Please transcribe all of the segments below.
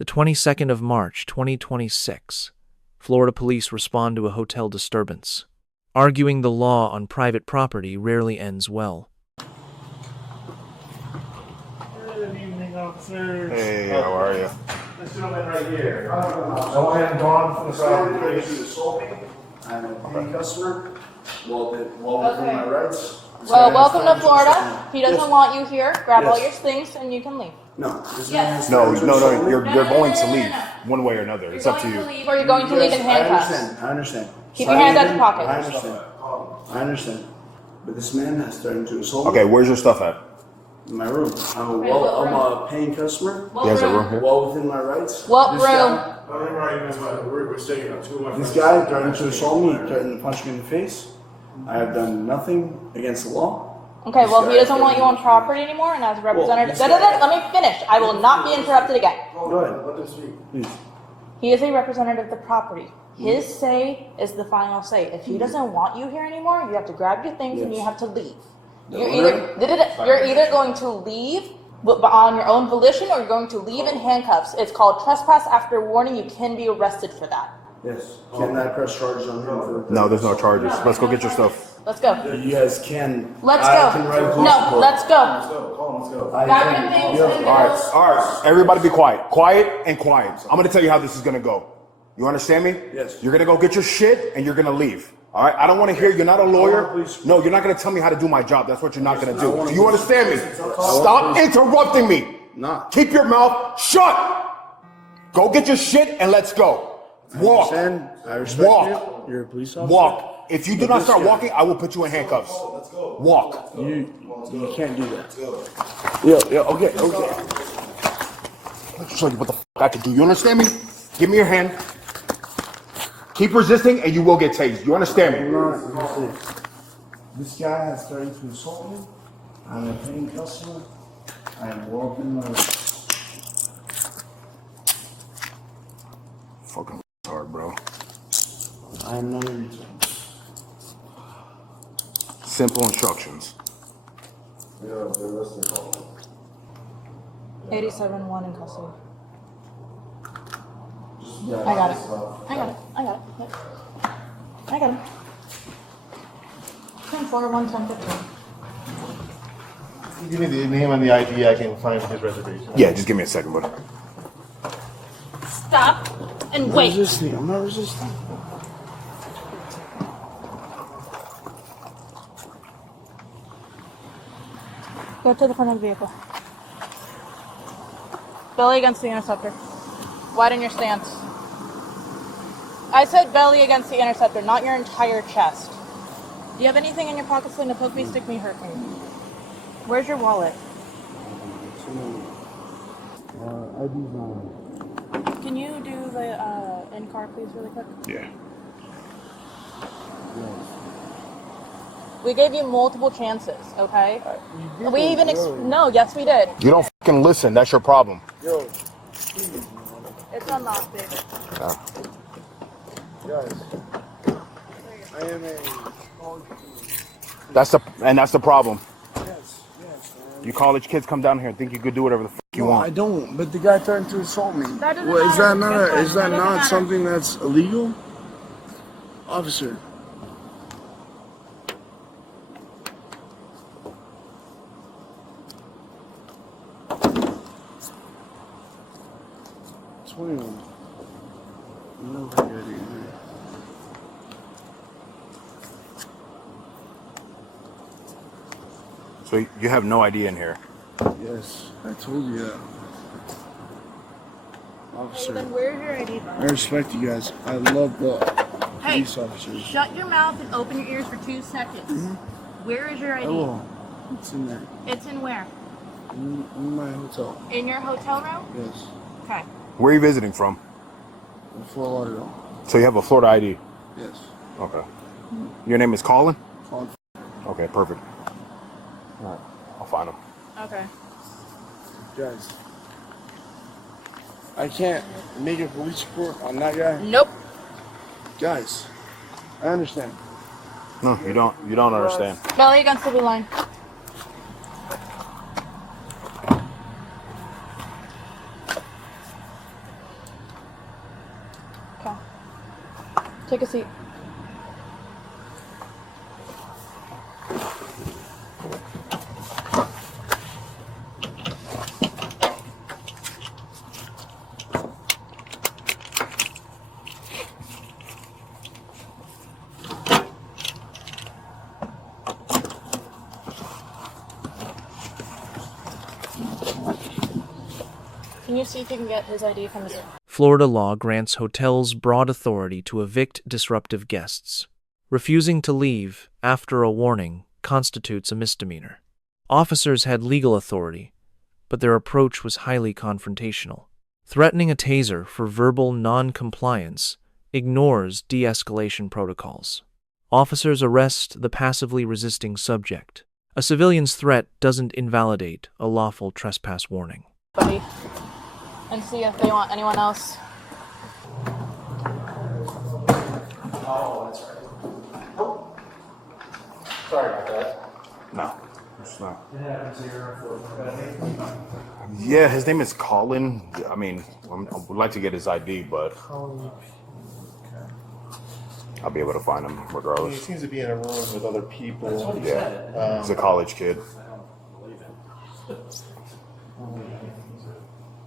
The 22nd of March, 2026. Florida police respond to a hotel disturbance. Arguing the law on private property rarely ends well. Good evening, officers. Hey, how are you? This gentleman right here. Go ahead and gone from the side. To assault me. I'm a paying customer. Well within my rights. Well, welcome to Florida. He doesn't want you here. Grab all your things and you can leave. No. Yes. No, you're going to leave one way or another. It's up to you. Or you're going to leave in handcuffs. I understand. Keep your hands out your pocket. I understand. But this man has threatened to assault me. Okay, where's your stuff at? In my room. I'm a paying customer. You guys have a room here? Well within my rights. What room? We're staying at 2 This guy threatened to assault me. He threatened to punch me in the face. I have done nothing against the law. Okay, well, he doesn't want you on property anymore, and as a representative... Let me finish. I will not be interrupted again. Go ahead. Let them speak. Please. He is a representative of the property. His say is the final say. If he doesn't want you here anymore, you have to grab your things and you have to leave. You're either going to leave on your own volition or you're going to leave in handcuffs. It's called trespass after warning. You can be arrested for that. Yes. Can I press charges on him for? No, there's no charges. Let's go get your stuff. Let's go. You guys can. Let's I go. can write a police No, report. let's go. Let's go. Grab your things and go. All right. Everybody be quiet. Quiet and quiet. I'm going to tell you how this is going to go. You understand me? Yes. You're going to go get your shit and you're going to leave. All right? I don't want to hear you're not a lawyer. No, you're not going to tell me how to do my job. That's what you're not going to do. Do you understand me? Stop interrupting me. Not. Keep your mouth shut. Go get your shit and let's go. Walk. I respect Walk. you. You're a police officer. Walk. If you do not start walking, I will put you in handcuffs. Walk. You can't do that. Yeah, okay. Let me show you what the fuck I can do. You understand me? Give me your hand. Keep resisting and you will get tased. You understand me? This guy has threatened to assault me. I'm a paying customer. I am walking my. Fucking hard, bro. I am not in return. Simple instructions. Yeah, the rest of the call. 87-1 in custody. Yeah, I got it. I got him. 10-4, 1-10-15. Give me the name and the ID. I can find his reservation. Yeah, just give me a second, buddy. Stop and wait. I'm not resisting. Go to the front of the vehicle. Belly against the interceptor. Widen your stance. I said belly against the interceptor, not your entire chest. Do you have anything in your pocket so to poke me, stick me, hurt me? Where's your wallet? ID's not. Can you do the in-car, please, really quick? Yeah. We gave you multiple chances, okay? We even no, yes we did. You don't fucking listen. That's your problem. Yo, It's unlocked, baby. guys, I am a. That's the problem. Yes, man. You college kids come down here and think you could do whatever the fuck you No, want. I don't. But the guy threatened to assault me. That doesn't Well, matter. is that That doesn't not matter. something that's illegal, officer? No, So you have no idea in here. yes, I told you that. Well, Officer, then where's your ID? I respect you guys. I love the Hey, police officers. shut your mouth and open your ears for 2 seconds. Where is your ID? Hello. It's in there. It's in where? In my hotel. In your hotel room? Yes. Okay. Where are you visiting from? In Fort Lauderdale. So you have a Florida ID. Yes. Okay. Your name is Colin? Colin. Okay, perfect. All right. I'll find him. Okay. Guys, I can't make a police report on that guy. Nope. Guys, I understand. No, you don't. You don't understand. Belly against the blue line. Okay. Take a seat. Can you see if you can get his ID from his... Florida law grants hotels broad authority to evict disruptive guests. Refusing to leave after a warning constitutes a misdemeanor. Officers had legal authority, but their approach was highly confrontational. Threatening a taser for verbal non-compliance ignores de-escalation protocols. Officers arrest the passively resisting subject. A civilian's threat doesn't invalidate a lawful trespass warning. Buddy. And see if they want anyone else. Oh, that's right. Oh. Sorry about that. No, it's not. It happens here. Yeah, his name is Colin. I mean, I would like to get his ID, but I'll be able to find him He regardless. seems to be in a room with other people. Yeah, he's a college kid.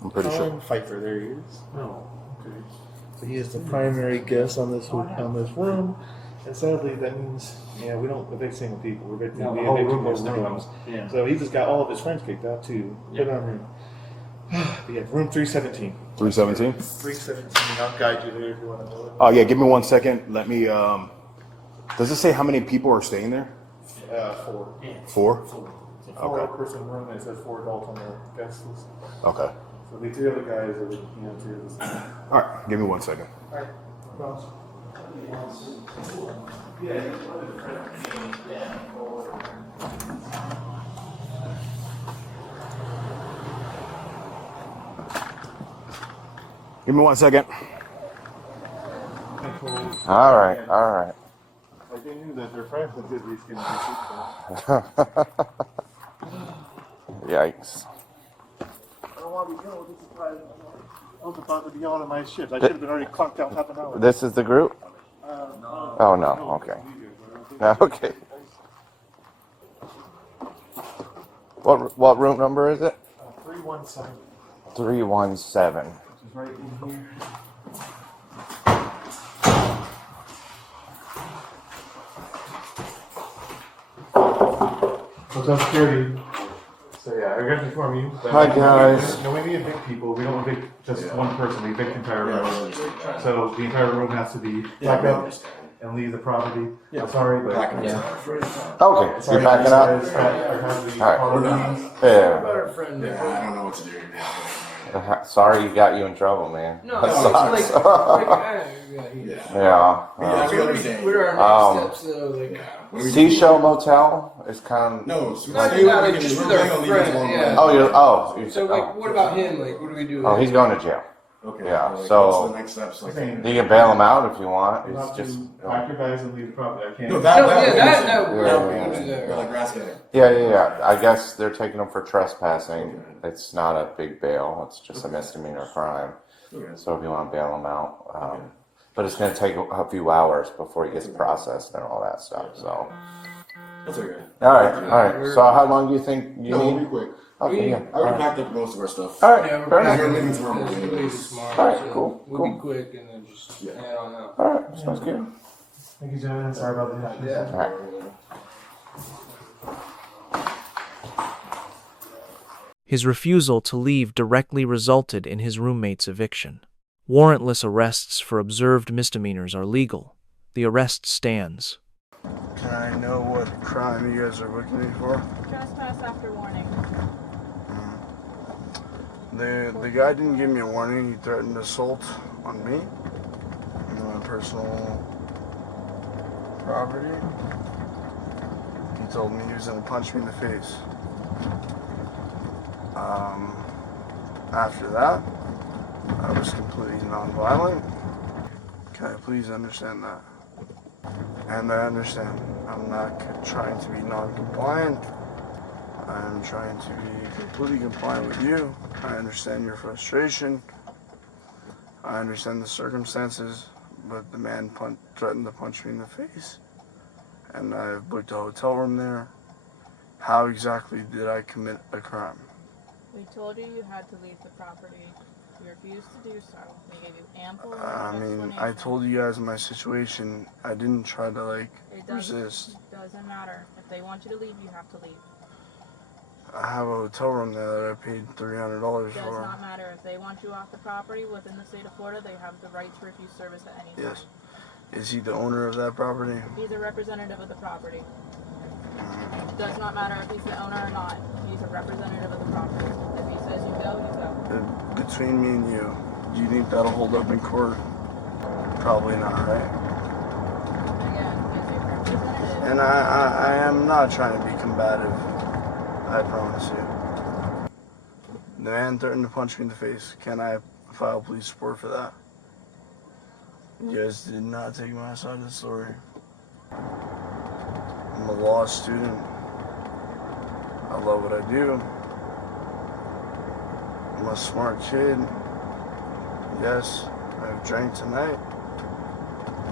I'm pretty sure. Colin Pfeiffer, there he is. Oh, okay. So he is the primary guest on this room, and sadly that means we don't evict single people. We're evicting No, the we whole evict room people's goes down. rooms. Yeah. So he just got all of his friends kicked out too. Yeah. Put on room. We have room 317. 317? 317. I'll guide you there if you want to know it. Oh yeah, give me 1 second. Let me. Does it say how many people are staying there? 4. Four. It's a 4-person room. It says 4 adults on the guest list. Okay. So the 3 other guys are two of this. All right. Give me 1 second. All right. Well, Give me 1 second. All right, all right. like they knew that their friends would at least get a Yikes. I don't want to be going. This is why I was about to be on in my shift. I should have been already clocked out half an hour. This is the group? Oh, no, okay. Okay. What room number is it? 317. 317. Which is right in here. Hotel security. So yeah, I got to inform you. Hi, guys. No, when we evict people, we don't evict just one person. We evict the entire room. So the entire room has to be blacked out and leave the property. I'm sorry, but Okay, you're backing up? All right. Yeah. Better friend. Yeah, I don't know what to do. Sorry you got you in trouble, man. No, That it's sucks. yeah. Yeah. What are our next steps? Like, Seashell Motel is kind of... no, it's not like just with our friend. Yeah. Oh, So like, what about him? Like, what do we do? Oh, he's going to jail. Okay. Yeah, Like, so- what's the next steps? Like, You can bail him out if you want. not It's to just... pack your bags and leave the property. I can't. no, that Yeah. we can do that. Or like grass cutting. Yeah. I guess they're taking him for trespassing. It's not a big bail. It's just a misdemeanor crime. Okay. So if you want to bail him out, but it's going to take a few hours before he gets processed and all that stuff. So, That's okay. all right. So how long do you think you No, we'll be need? quick. Okay, yeah. I already packed up most of our stuff. All right. Yeah, Fair we're enough. leaving tomorrow. All right, cool, We'll cool. be quick and then just head on out. All right. Sounds good. Thank you, gentlemen. Sorry about that. All right. His refusal to leave directly resulted in his roommate's eviction. Warrantless arrests for observed misdemeanors are legal. The arrest stands. Can I know what crime you guys are looking me for? Trespass after warning. The guy didn't give me a warning. He threatened assault on me, on my personal property. He told me he was gonna punch me in the face. After that, I was completely nonviolent. Can I please understand that? And I understand. I'm not trying to be non-compliant. I'm trying to be completely compliant with you. I understand your frustration. I understand the circumstances, but the man threatened to punch me in the face. And I booked a hotel room there. How exactly did I commit a crime? We told you you had to leave the property. You refused to do so. We gave you ample I mean, I explanation. told you guys my situation. I didn't try to, like, resist. It doesn't matter. If they want you to leave, you have to leave. I have a hotel room there that I paid $300 It does for. not matter. If they want you off the property within the state of Florida, they have the right to refuse service at any time. Yes. Is he the owner of that property? He's a representative of the property. It does not matter if he's the owner or not. He's a representative of the property. If he says you go, you go. Between me and you, do you think that'll hold up in court? Probably not, right? Again, he's a representative. And I am not trying to be combative. I promise you. The man threatened to punch me in the face. Can I file police report for that? You guys did not take my side of the story. I'm a law student. I love what I do. I'm a smart kid. Yes, I've drank tonight.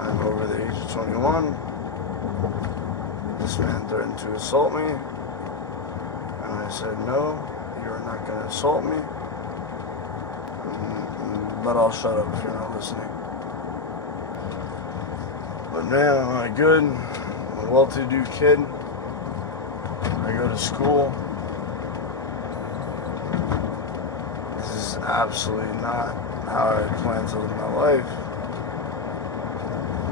I'm over the age of 21. This man threatened to assault me. And I said, no, you're not going to assault me. But I'll shut up if you're not listening. But now I'm good. I'm a well-to-do kid. I go to school. This is absolutely not how I plan to live my life.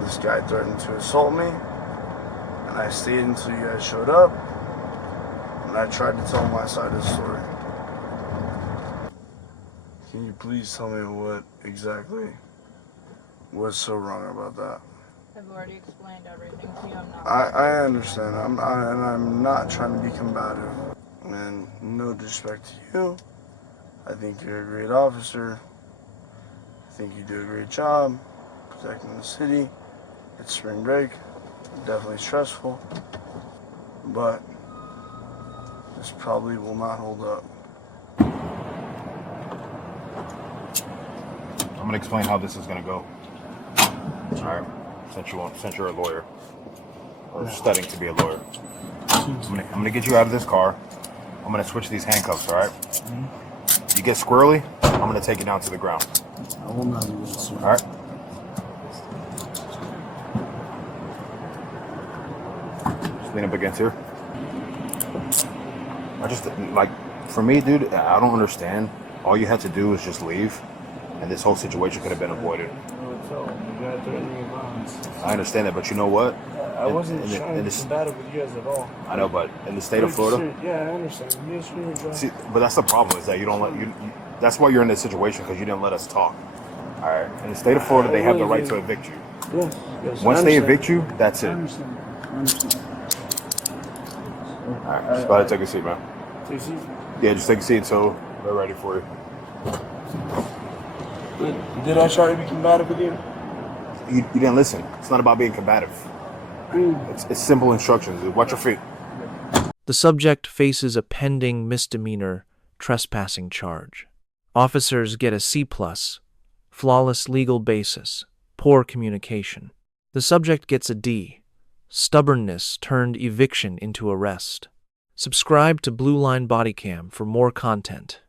This guy threatened to assault me, and I stayed until you guys showed up, and I tried to tell my side of the story. Can you please tell me what exactly was so wrong about that? I've already explained everything to you. I'm not. I understand. I'm not trying to be combative. And no disrespect to you. I think you're a great officer. I think you do a great job protecting the city. It's spring break. Definitely stressful. But this probably will not hold up. I'm gonna explain how this is gonna go. All right, since you're a lawyer or studying to be a lawyer, I'm gonna get you out of this car. I'm gonna switch these handcuffs. All right. You get squirrely, I'm gonna take you down to the ground. I will not do this, sir. All right. Just lean up against here. I just like, for me, dude, I don't understand. All you had to do was just leave, and this whole situation could have been avoided. I understand that, but you know what? I wasn't trying to be combative with you guys at all. I know, but in the state of Florida, Yeah, I understand. Yes, we were drunk. see, but that's the problem is that you don't let you. That's why you're in this situation because you didn't let us talk. All right. In the state of Florida, they have the right to evict you. Yes, yes. Once they evict you, that's I it. understand. I understand. All right. Just go ahead and take a seat, man. Take a seat. Yeah, just take a seat until they're ready for you. Did I try to be combative with you? You didn't listen. It's not about being combative. It's simple instructions. Watch your feet. The subject faces a pending misdemeanor trespassing charge. Officers get a C+, flawless legal basis, poor communication. The subject gets a D, stubbornness turned eviction into arrest. Subscribe to BlueLine Bodycam for more content.